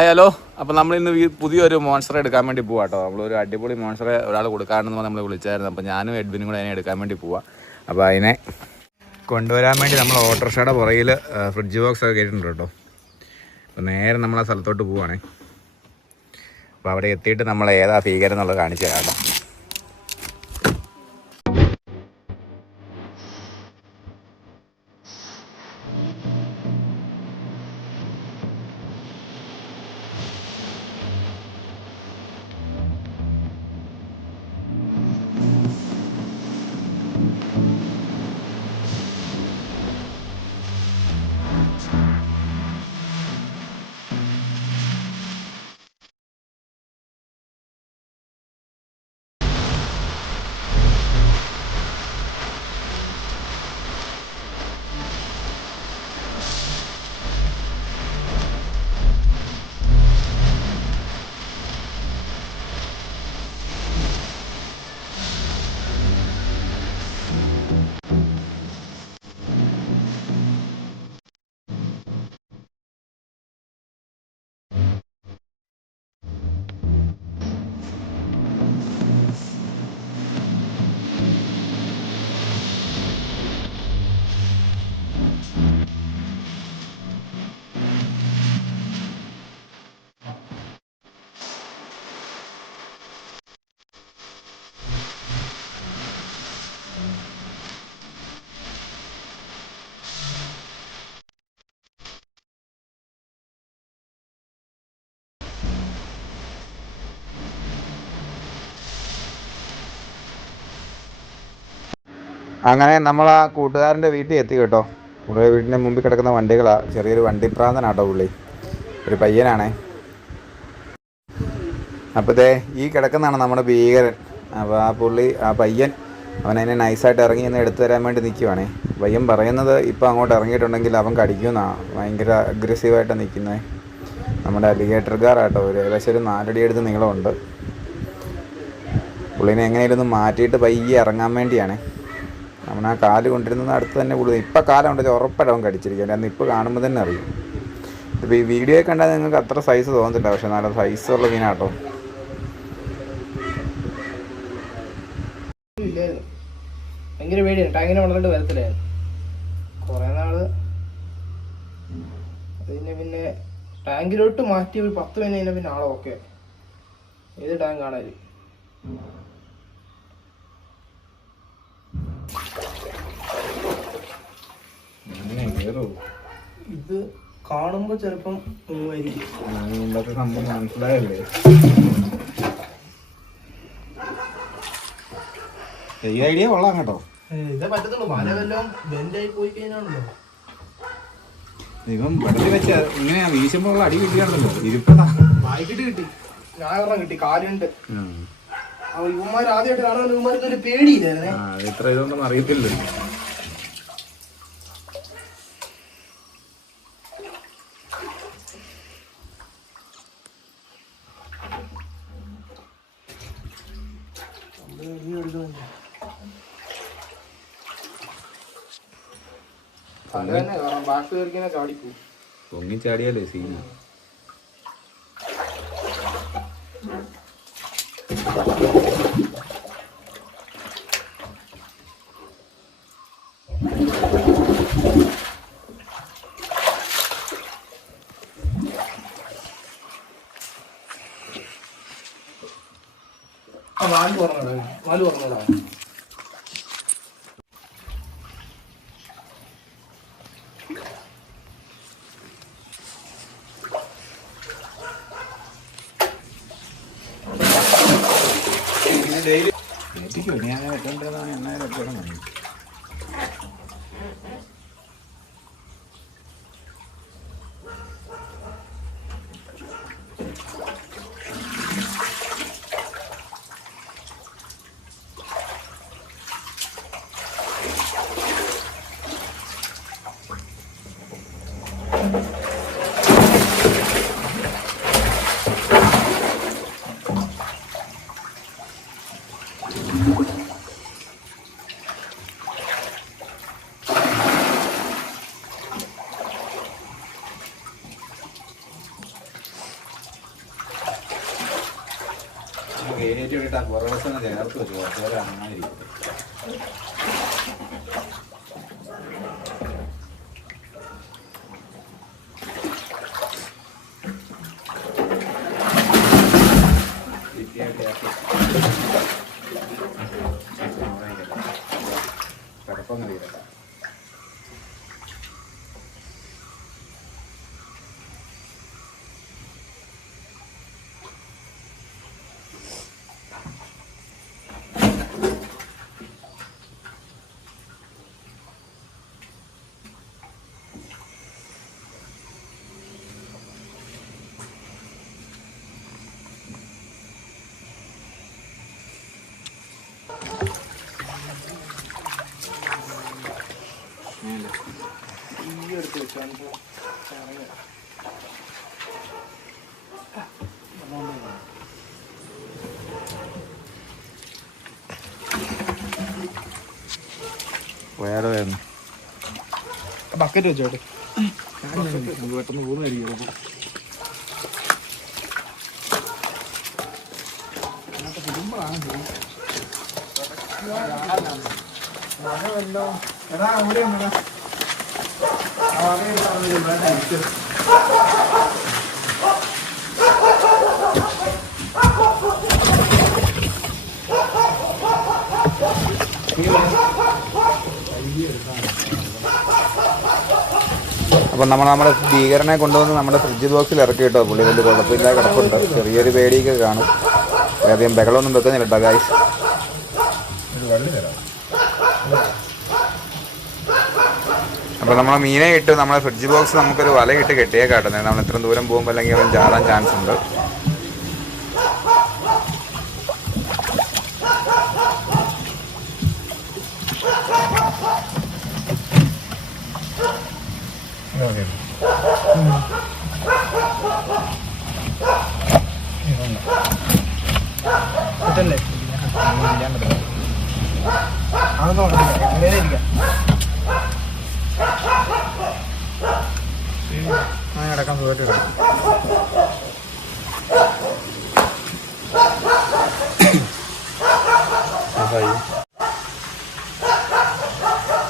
Hi hello. അപ്പോൾ നമ്മളിന്ന് പുതിയൊരു മോൺസ്റ്റർ എടുക്കാൻ വേണ്ടി പോവാം കേട്ടോ. നമ്മളൊരു അടിപൊളി മോൺസ്റ്റർ ഒരാൾ കൊടുക്കാമെന്ന് നമ്മൾ വിളിച്ചായിരുന്നു. അപ്പോൾ ഞാനും എഡ്വിനും കൂടെ അതിനെ എടുക്കാൻ വേണ്ടി പോവാം. അപ്പോൾ അതിനെ കൊണ്ടുവരാൻ വേണ്ടി നമ്മൾ ഓട്ടോറിക്ഷയുടെ പുറകിൽ ഫ്രിഡ്ജ് ബോക്സ് ഒക്കെ കേട്ടിട്ടുണ്ട് കേട്ടോ. അപ്പോൾ നേരെ നമ്മൾ ആ സ്ഥലത്തോട്ട് പോവുകയാണേ. അപ്പോൾ അവിടെ എത്തിയിട്ട് നമ്മൾ ഏതാ ഭീകരം എന്നുള്ളത് കാണിച്ചു തരാം കേട്ടോ. അങ്ങനെ നമ്മൾ ആ കൂട്ടുകാരൻ്റെ വീട്ടിൽ എത്തി കേട്ടോ. നമ്മുടെ വീടിൻ്റെ മുമ്പിൽ കിടക്കുന്ന വണ്ടികളാണ്. ചെറിയൊരു വണ്ടിപ്രാന്തനാട്ടോ പുള്ളി, ഒരു പയ്യനാണേ. അപ്പോഴത്തെ ഈ കിടക്കുന്നതാണ് നമ്മുടെ ഭീകരൻ. അപ്പോൾ ആ പയ്യൻ അവനതിനെ നൈസായിട്ട് ഇറങ്ങി എന്ന് എടുത്തു തരാൻ വേണ്ടി നിൽക്കുവാണേ. പയ്യൻ പറയുന്നത് ഇപ്പോൾ അങ്ങോട്ട് ഇറങ്ങിയിട്ടുണ്ടെങ്കിൽ അവൻ കടിക്കുമെന്നാണ്. ഭയങ്കര അഗ്രസീവായിട്ട് നിൽക്കുന്നത്. നമ്മുടെ അലിഗേറ്റർ കാറാട്ടോ. ഒരു ഏകദേശം ഒരു 4 അടി എടുത്ത് നീളമുണ്ട്. പുള്ളിനെ എങ്ങനെയും ഒന്ന് മാറ്റിയിട്ട് പയ്യെ ഇറങ്ങാൻ വേണ്ടിയാണ്. അവൻ ആ കാല് കൊണ്ടിരുന്നത് അടുത്ത് തന്നെ പുള്ളി. ഇപ്പം കാലം ഉണ്ടെങ്കിൽ ഉറപ്പായിട്ട് അവൻ കടിച്ചിരിക്കുക. അന്ന് ഇപ്പോൾ കാണുമ്പോൾ തന്നെ അറിയും. ഇപ്പോൾ ഈ വീഡിയോ കണ്ടാൽ നിങ്ങൾക്ക് അത്ര സൈസ് തോന്നത്തില്ല, പക്ഷെ നല്ല സൈസുള്ള മീനാട്ടോ. ഭയങ്കര പേടിയാണ്. ടാങ്കിനെ വളർന്നിട്ട് വരത്തില്ലായിരുന്നു കുറേ നാള്. പിന്നെ ടാങ്കിലോട്ട് മാറ്റി ഒരു 10 മിനിറ്റ് കഴിഞ്ഞാൽ പിന്നെ ആളെ ഓക്കെ. ഏത് ടാങ്ക് കാണാല് ഇത് കാണുമ്പോ ചിലപ്പം സംഭവം മനസ്സിലായല്ലേ. ഈ ഐഡിയ കൊള്ളാം കേട്ടോ. ഇതേ പറ്റത്തുള്ളൂ. മല വല്ലതും ബെൻഡായി പോയി കഴിഞ്ഞാണല്ലോ ഇവൻ വെള്ളത്തിൽ വെച്ച ഇങ്ങനെ വീശുമ്പോൾ ഉള്ള അടി കിട്ടിയാണല്ലോ. ഇരുപ്പതാ വായിക്കിട്ട് കിട്ടി. ഞാൻ ഒരെണ്ണം കിട്ടി കാലുണ്ട്. ഇവന്മാർ ആദ്യമായിട്ട് കാണുമ്പോൾ ഇവന്മാർക്ക് ഒരു പേടിയില്ലേ. ഇത്ര ഇതൊന്നും അറിയത്തില്ല. പൊങ്ങിച്ചാടിയാലേ സീന. വാല് പറഞ്ഞോളാം. ഞാൻ വെച്ചോണ്ടിരുന്നതാണ് 8000 വെച്ചോളം മതി. കുറവശം ചേർത്ത് വെച്ചു കുറച്ചുപേരെ അങ്ങാതിരിക്കും. കിടപ്പൊന്നും വീരല്ല. ഈ എടുത്ത് വെച്ചാൽ വേറെ വേണം ബക്കറ്റ് വെച്ചോട്ടെ. പെട്ടെന്ന് പോകുന്നതായിരിക്കും. അപ്പം നമ്മുടെ ഭീകരനെ കൊണ്ടുവന്ന് നമ്മുടെ ഫ്രിഡ്ജ് ബോക്സിൽ ഇറക്കി കേട്ടോ. പുള്ളി വലിയ കുഴപ്പമില്ല കിടപ്പുണ്ട്. ചെറിയൊരു പേടിയൊക്കെ കാണും. അധികം ബഹളമൊന്നും വെക്കുന്നില്ല കേട്ടോ ഗായ്സ്. അപ്പോൾ നമ്മളെ മീനെ ഇട്ട് നമ്മളെ ഫ്രിഡ്ജ് ബോക്സ് നമുക്കൊരു വല ഇട്ട് കെട്ടിയേക്കാട്ടുന്നത്. നമ്മൾ ഇത്രയും ദൂരം പോകുമ്പോൾ അല്ലെങ്കിൽ അവൻ ചാടാൻ ചാൻസ് ഉണ്ട്. കിട്ടല്ലേ? അതൊന്നും ഇരിക്കാം. കിടക്കാൻ സുഖമായിട്ട് കിടക്കും.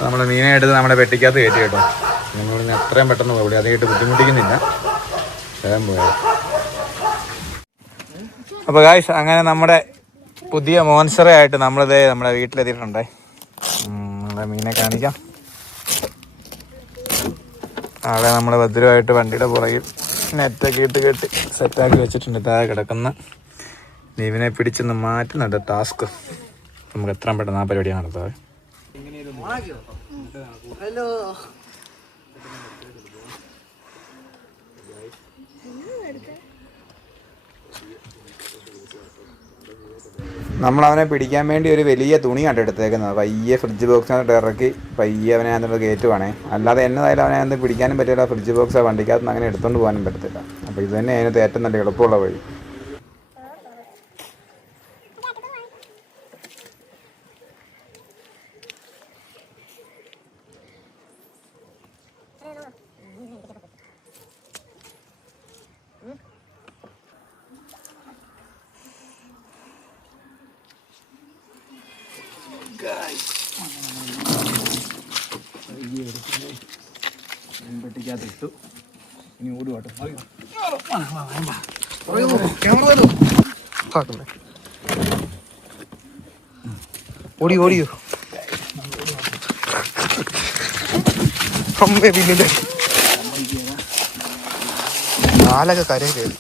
നമ്മൾ മീനെ എടുത്ത് നമ്മുടെ പെട്ടിക്കകത്ത് കയറ്റി കേട്ടോ. നമ്മളിന്ന് എത്രയും പെട്ടെന്ന് പോയി അതായിട്ട് ബുദ്ധിമുട്ടിക്കുന്നില്ല. വേഗം പോയത്. അപ്പോൾ ഗായ്സ് അങ്ങനെ നമ്മുടെ പുതിയ മോൺസ്റ്ററെ ആയിട്ട് നമ്മളിത് നമ്മുടെ വീട്ടിലെത്തിയിട്ടുണ്ടേ. നമ്മുടെ മീനെ കാണിക്കാം. അവിടെ നമ്മൾ ഭദ്രമായിട്ട് വണ്ടിയുടെ പുറകിൽ നെറ്റൊക്കെ ഇട്ട് കെട്ടി സെറ്റാക്കി വെച്ചിട്ടുണ്ട്. താഴെ കിടക്കുന്ന നീവിനെ പിടിച്ചൊന്ന് മാറ്റുന്നുണ്ട് ടാസ്ക്. നമുക്ക് എത്രയും പെട്ടെന്ന് ആ പരിപാടിയാണ് നടത്താറ്. ഹലോ നമ്മളവനെ പിടിക്കാൻ വേണ്ടി ഒരു വലിയ തുണിയാണ് എടുത്തേക്കുന്നത്. പയ്യെ ഫ്രിഡ്ജ് ബോക്സിനകത്ത് ഇറക്കി പയ്യെ അവനെ അതിനകത്ത് കയറ്റുവാണേ. അല്ലാതെ എന്നതായാലും അവനെ അതിനകത്ത് പിടിക്കാനും പറ്റില്ല. ഫ്രിഡ്ജ് ബോക്സ് വണ്ടിക്കകത്ത് നിന്ന് അങ്ങനെ എടുത്തുകൊണ്ട് പോകാനും പറ്റത്തില്ല. അപ്പോൾ ഇത് തന്നെ അതിനകത്ത് ഏറ്റവും നല്ല എളുപ്പമുള്ള വഴി. പെട്ടിക്കകത്ത് ഇട്ടു. ഇനി ഓടുവാട്ടോ. ഓടി ഓടിയോ അമ്മേ. പിന്നെ കാലൊക്കെ കരയിൽ കയറി.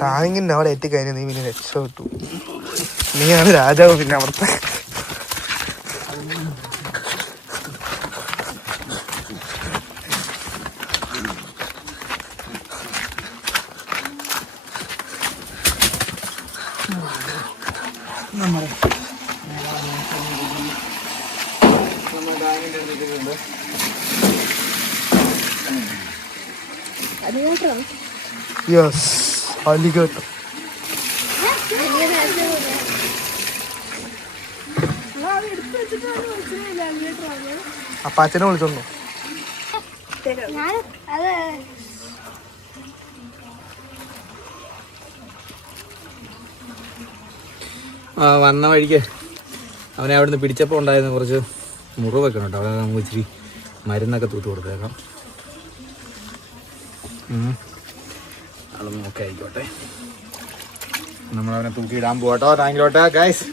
ടാങ്കിന്റെ അവിടെ എത്തിക്കഴിഞ്ഞാൽ നീ പിന്നെ രക്ഷപ്പെട്ടു. നീയാണ് രാജാവ്. പിന്നെ അവിടുത്തെ യെസ് അലിഗേറ്റർ. അപ്പാച്ചനെ വിളിച്ചോണ്ടോ? വന്ന വഴിക്ക് അവനെ അവിടെ നിന്ന് പിടിച്ചപ്പോൾ ഉണ്ടായിരുന്ന കുറച്ച് മുറിവൊക്കെ ഉണ്ട്. അവിടെ നമുക്ക് ഇച്ചിരി മരുന്നൊക്കെ തൂത്ത് കൊടുത്തേക്കാം. അത് നോക്കായിക്കോട്ടെ. നമ്മളവനെ തൂക്കിയിടാൻ പോകട്ടോ ടാങ്കിലോട്ട് ഗൈസ്.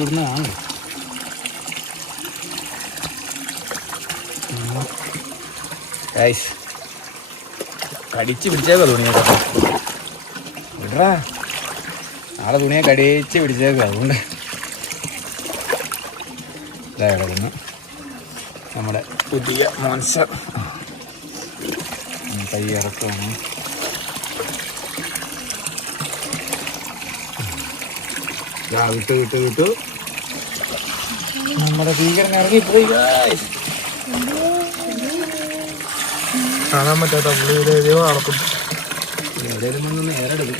ഇടുന്നതാണ്. കടിച്ച് പിടിച്ചേക്കാ തുണിയൊക്കെ. വിടറാ, നാളെ തുണിയെ കടിച്ച് പിടിച്ചേക്കുക. അതുകൊണ്ട് ഇതാ കിടക്കുന്നു നമ്മുടെ പുതിയ മോൺസ്റ്റർ. കൈ ഇറക്കുവാണ്. വിട്ടു നമ്മുടെ ഭീകരൻ ഇറങ്ങിപ്പോയി. കാണാൻ പറ്റാത്ത നടക്കും. എവിടെയും വന്ന് നേരെടുക്കും.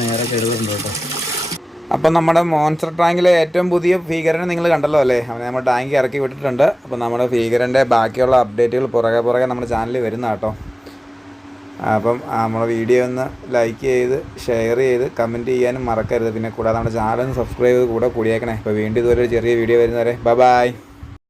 നേരെ കെടുക്കുന്നുണ്ട് കേട്ടോ. അപ്പം നമ്മുടെ മോൺസ്റ്റർ ടാങ്കിലെ ഏറ്റവും പുതിയ ഭീകരനെ നിങ്ങൾ കണ്ടല്ലോ അല്ലേ. അവനെ നമ്മൾ ടാങ്ക് ഇറക്കി വിട്ടിട്ടുണ്ട്. അപ്പോൾ നമ്മുടെ ഭീകരൻ്റെ ബാക്കിയുള്ള അപ്ഡേറ്റുകൾ പുറകെ നമ്മുടെ ചാനലിൽ വരുന്ന കേട്ടോ. അപ്പം നമ്മുടെ വീഡിയോ ഒന്ന് ലൈക്ക് ചെയ്ത് ഷെയർ ചെയ്ത് കമൻറ്റ് ചെയ്യാനും മറക്കരുത്. പിന്നെ കൂടാതെ നമ്മുടെ ചാനൽ ഒന്ന് സബ്സ്ക്രൈബ് ചെയ്ത് കൂടിയേക്കണേ. അപ്പോൾ വീണ്ടും ഇതുപോലെ ഒരു ചെറിയ വീഡിയോ വരുന്നവരെ ബൈ.